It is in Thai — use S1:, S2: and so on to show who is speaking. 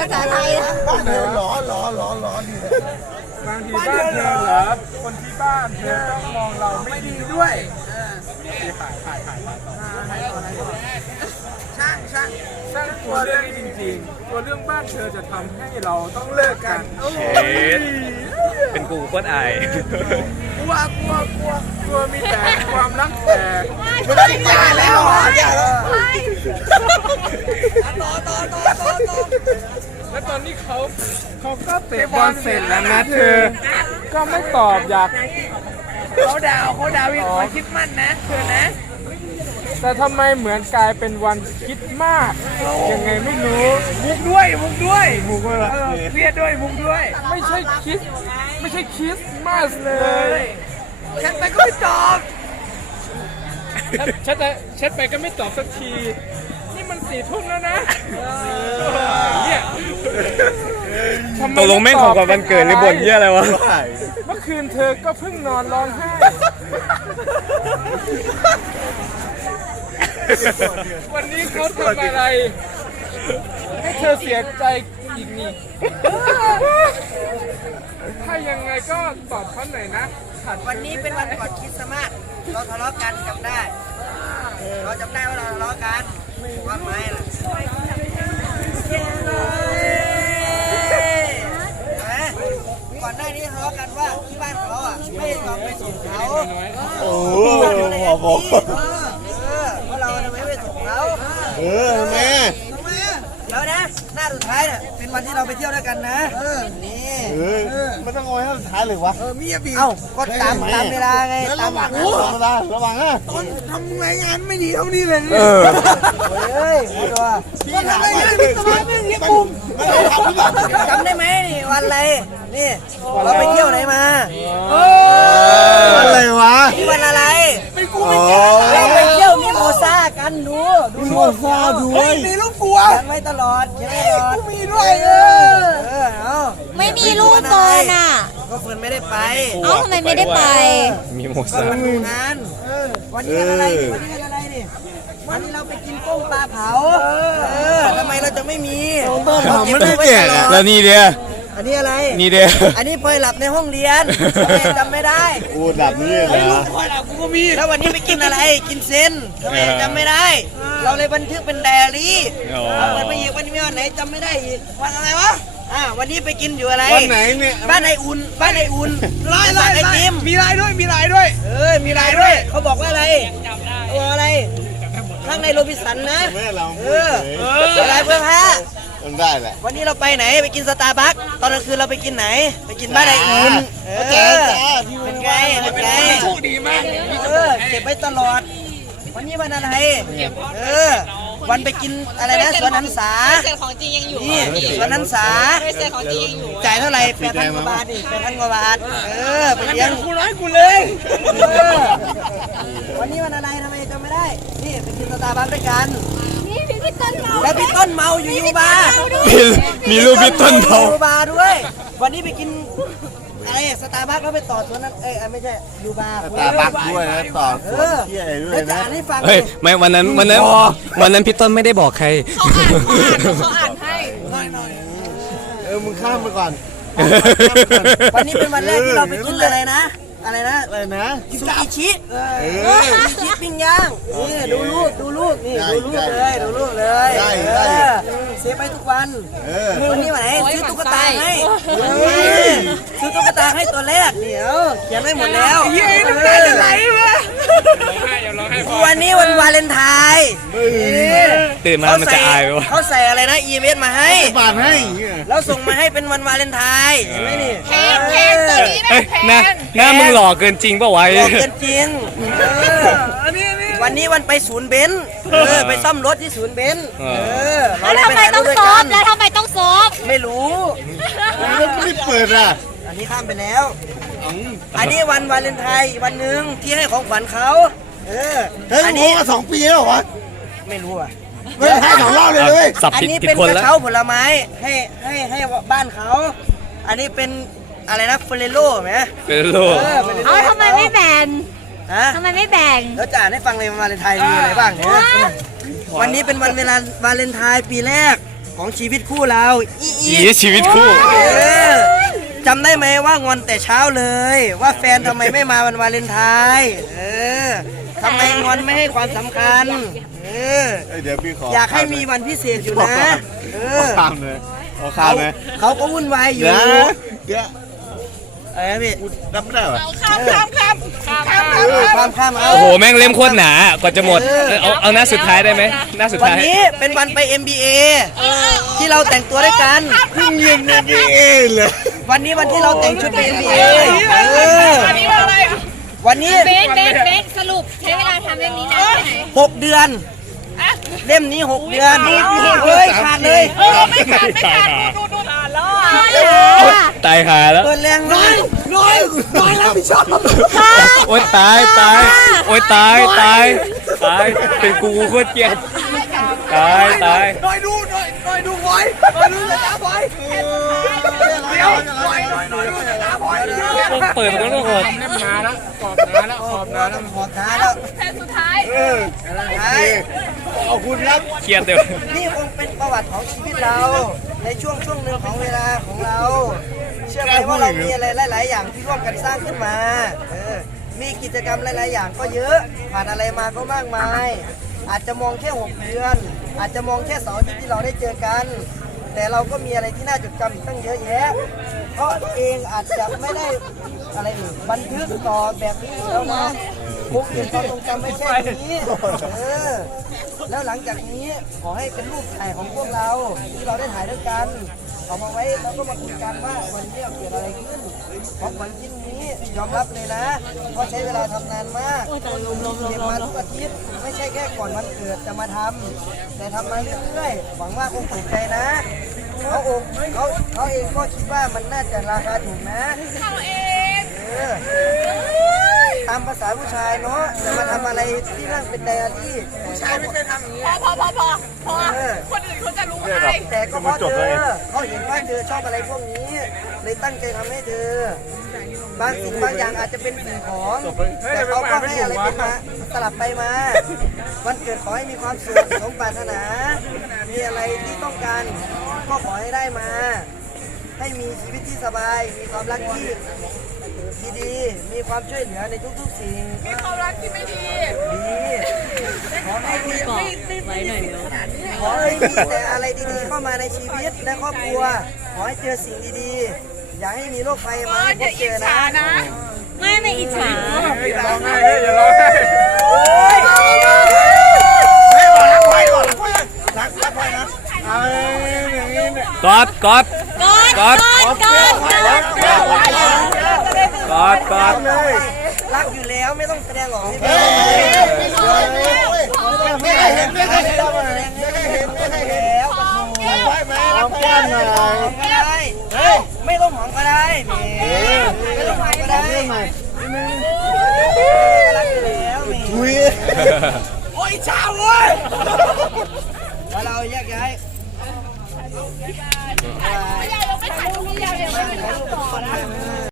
S1: ภาษาไทยนะ
S2: บ้านเธอหลอนี่เลยบางทีบ้านเธอเหรอคนที่บ้านเธอต้องมองเราไม่ดีด้วยถ่ายช่างตัวเรื่องนี้จริงๆตัวเรื่องบ้านเธอจะทำให้เราต้องเลิกกัน
S3: เป็นกูโคตรอาย
S2: กลัวมีแต่ความรักแต่ไม่ได้ยาแล้วแล้วตอนนี้เขาก็เตะบอลเสร็จแล้วนะเธอก็ไม่ตอบอยากเขาดาวอีกวันคิดมั่นนะเธอนะแต่ทำไมเหมือนกลายเป็นวันคิดมากยังไงไม่รู้มุกด้วยเครียดด้วยมุกด้วยไม่ใช่คริสต์มาสเลยแชทไปก็ไม่ตอบแชทไปก็ไม่ตอบสักทีนี่มัน4 ทุ่มแล้วนะเนี่ย
S3: ตกลงแม่งของกับวันเกิดในบ่นเยี่ยอะไรวะ
S2: เมื่อคืนเธอก็เพิ่งนอนร้องไห้วันนี้เขาทำอะไรให้เธอเสียใจอีกนี่ถ้ายังไงก็ตอบเขาหน่อยนะ
S1: วันนี้เป็นวันก่อนคริสต์มาสเราทะเลาะกันจำได้เราจำได้ว่าเราทะเลาะกันว่าไหมล่ะก่อนหน้านี้ทะเลาะกันว่าที่บ้านเขาอ่ะไม่ยอมไปส่งเขา
S2: โอ้
S1: โหว่าเราทำไมไม่ส่งเขา
S2: แม่
S1: แล้วนะหน้าสุดท้ายเนี่ยเป็นวันที่เราไปเที่ยวด้วยกันนะนี่
S2: มันต้องงอยให้สุดท้ายเลยวะมีอะบี
S1: ก็ตามเวลาไงตาม
S2: ระวังนะตอนทำรายงานไม่ดีเท่านี้เลย
S1: เฮ้ยพี่ทำรายงานไม่สบายไม่เรียกปุ่มจำได้ไหมนี่วันอะไรนี่เราไปเที่ยวไหนมา
S2: อะไรวะ
S1: นี่วันอะไรเราไปเที่ยวมีโมซ่ากันดู
S2: โมซ่าด้วยมีลูกปัว
S1: ยังไม่ตลอด
S2: กูมีด้วย
S4: ไม่มีลูกเฟิร์นอ่ะ
S1: ก็เฟิร์นไม่ได้ไป
S4: ทำไมไม่ได้ไป
S3: มีโมซ่า
S1: ดูงานวันนี้อะไรนี่วันนี้เราไปกินกุ้งปลาเผาทำไมเราจะไม่มี
S2: ไม่ได้แก่
S3: แล้วนี่เดีย
S1: อันนี้อะไร
S3: นี่เดีย
S1: อันนี้พลอยหลับในห้องเรียนจำไม่ได้
S2: กูหลับนี่เลยนะ
S1: พลอยหลับกูก็มีแล้ววันนี้ไปกินอะไรกินเซนทำไมจำไม่ได้เราเลยบันทึกเป็นไดอารี่เปิดไปอีกวันนี้วันไหนจำไม่ได้อีกวันอะไรวะวันนี้ไปกินอยู่อะไร
S2: วันไหนเนี่ย
S1: บ้านไออุ่น
S2: ไอติมมีลายด้วยมีลายด้วย
S1: เขาบอกว่าอะไรอะไรข้างในโรบินสันนะอะไรเพื่อนฮะ
S2: มันได้แหละ
S1: วันนี้เราไปไหนไปกินสตาร์บัคตอนกลางคืนเราไปกินไหนไปกินบ้านไออุ่นเป็นไง
S2: โชคดีมาก
S1: เก็บไว้ตลอดวันนี้วันอะไรวันไปกินอะไรนะสวนหันษา
S4: เศษของจริงยังอยู่
S1: สวนหันษา
S4: เศษของจริงยังอยู่
S1: จ่ายเท่าไหร่8,000 กว่าบาท8,000 กว่าบาทไปเลี้ยง
S2: กูร้อยกูเลย
S1: วันนี้วันอะไรทำไมจำไม่ได้นี่ไปกินสตาร์บัคด้วยกัน
S4: นี่พี่ต้นเมา
S1: แล้วพี่ต้นเมาอยู่ยูบาร์
S3: มีรูปพี่ต้นเมา
S1: ยูบาร์ด้วยวันนี้ไปกินอะไรสตาร์บัคแล้วไปต่อสวนนั้นไม่ใช่ยูบาร์
S2: สตาร์บัคด้วยนะต่อสวนที่อะไรด้วยนะ
S3: เฮ้ยไม่วันนั้นพี่ต้นไม่ได้บอกใคร
S4: เขาอ่านให้
S2: มึงข้ามไปก่อน
S1: วันนี้เป็นวันแรกที่เราไปกินอะไรนะซูกิชิปิ้งย่างนี่ดูลูกนี่ดูลูกเลยเซฟไปทุกวันวันนี้วันไหนซื้อตุ๊กตาให้ตัวแรกเดี๋ยวเขียนไว้หมดแล้ววันนี้วันวาเลนไทน์
S3: ตื่นมามันจะอาย
S1: เขาใส่อะไรนะอีเวนต์มาให้
S2: บาทให้
S1: แล้วส่งมาให้เป็นวันวาเลนไทน์เห็นไหมนี่
S4: แพงตัวนี้นะ
S3: หน้ามึงหล่อเกินจริงป่ะวะ
S1: หล่อเกินจริงวันนี้วันไปศูนย์เบนซ์ไปซ่อมรถที่ศูนย์เบนซ์
S4: แล้วทำไมต้องซอฟไม่รู้
S2: ไม่เปิดอ่ะ
S1: อันนี้ข้ามไปแล้วอันนี้วันวาเลนไทน์วันหนึ่งที่ให้ของขวัญเขา
S2: อันนี้2 ปีแล้วเหรอวะ
S1: ไม่รู้อ่ะ
S2: ไม่ให้2 รอบเลย
S1: อันนี้เป็นกระเช้าผลไม้ให้บ้านเขาอันนี้เป็นอะไรนะเฟรโล่ไหม
S3: เฟรโล่
S4: ทำไมไม่แบ่ง
S1: แล้วจะอ่านให้ฟังเลยวันวาเลนไทน์มีอะไรบ้างเนี่ยวันนี้เป็นวันเวลาวาเลนไทน์ปีแรกขของชีวิตคู่เราอี
S3: ชีวิตคู่
S1: จำได้ไหมว่างอนแต่เช้าเลย ว่าแฟนทำไมไม่มาวันวาเลนไทน์ทำไมงอนไม่ให้ความสำคัญ
S5: เดี๋ยวพี่ขอ
S1: อยากให้มีวันพิเศษอยู่นะ
S5: ข้ามเลยข้ามเลย
S1: เขาก็วุ่นวายอยู่
S5: เดี๋ยว
S1: อะไรนะพี่
S5: รับไม่ได้หรอ
S1: ข้ามเอา
S3: โอ้โห แม่งเล่มโคตรหนากว่าจะหมด เอาหน้าสุดท้ายได้ไหมหน้าสุด
S1: วัน
S3: ท้าย
S1: นี้เป็นวันไป MBA ที่เราแต่งตัวด้วยกัน
S5: เพิ่งเรียนMBAเลย
S1: วันนี้วันที่เราแต่งชุดไป MBA
S4: วันนี้อะไร
S1: วันนี้
S4: เบนสรุปใช้เวลาทำเรื่องนี้นานแค่ไหน
S1: 6 เดือน เล่มนี้ 6 เดือนเฮ้ยขาดเลย
S4: ไม่ขาดดูขาดแล้ว
S3: ตายหาแล้ว
S1: เปิดแรงน้อยรับผิดชอบ
S3: โอ๊ยตาย โอ๊ยตาย เป็นกูโคตรเกลียดตาย
S1: น้อยดูไว้น้อยดูจะตาไว้เดี๋ยวน้อยดูจะตาไว้
S3: เปิดมันก็ต้องหด
S2: เล่มหนาแล้วขอบหนาแล้วขอบหนาแล้ว
S1: ขอท้าแล้ว
S4: แผ่นสุดท้าย
S5: ขอบคุณครับ
S3: เครียดเดี๋ยว
S1: นี่คงเป็นประวัติของชีวิตเรา ในช่วงหนึ่งของเวลาของเรา เชื่อไหมว่าเรามีอะไรหลาย ๆ อย่างที่ร่วมกันสร้างขึ้นมามีกิจกรรมหลาย ๆ อย่างก็เยอะผ่านอะไรมาก็มากมาย อาจจะมองแค่6 เดือน อาจจะมองแค่เสาร์อาทิตย์ที่เราได้เจอกัน แต่เราก็มีอะไรที่น่าจดจำอีกตั้งเยอะแยะ เพราะเองอาจจะไม่ได้อะไรบันทึกต่อแบบนี้แล้วนะคงเก็บความทรงจำไม่แค่นี้แล้วหลังจากนี้ขอให้เป็นรูปถ่ายของพวกเราที่เราได้ถ่ายด้วยกันเอามาไว้แล้วก็มาคุยกันว่าวันนี้เกิดอะไรขึ้นของขวัญชิ้นนี้ยอมรับเลยนะเพราะใช้เวลาทำนานมากเก็บมาทุกอาทิตย์ไม่ใช่แค่ก่อนวันเกิดจะมาทำแต่ทำมาเรื่อยๆหวังว่าคงถูกใจนะเขาเองก็คิดว่ามันน่าจะราคาถูกนะเขาเองตามภาษาผู้ชายเนาะจะมาทำอะไรที่นั่งเป็นไดอารี่ผู้ชายไม่เคยทำอย่างนี้พอคนอื่นเขาจะรู้อะไรแต่ก็เพราะเธอเขาเห็นว่าเธอชอบอะไรพวกนี้เลยตั้งใจทำให้เธอบางสิ่งบางอย่างอาจจะเป็นสิ่งของแต่เขาก็ให้อะไรเป็นมาสลับไปมาวันเกิดขอให้มีความสุขสมปรารถนา มีอะไรที่ต้องการก็ขอให้ได้มา ให้มีชีวิตที่สบายมีความรักที่ดีๆมีความช่วยเหลือในทุกๆสิ่งมีความรักที่ไม่ดีขอให้มีขอให้มีแต่อะไรดีๆเข้ามาในชีวิตและครอบครัวขอให้เจอสิ่งดีๆอย่าให้มีโรคภัยมาให้พบเจอนะ
S4: ไม่อิจฉา
S2: อย่าร้องไห้อย่าร้องไห้
S3: กอด
S4: กอด
S1: รักอยู่แล้วไม่ต้องแสดงออกให้เป็นไม่เห็นแล้วไม่ต้องหอมก็ได้ไม่ต้องหอมก็ได้รักอยู่แล้วโอ้ยเช้าเว้ยแล้วเราแยกย้าย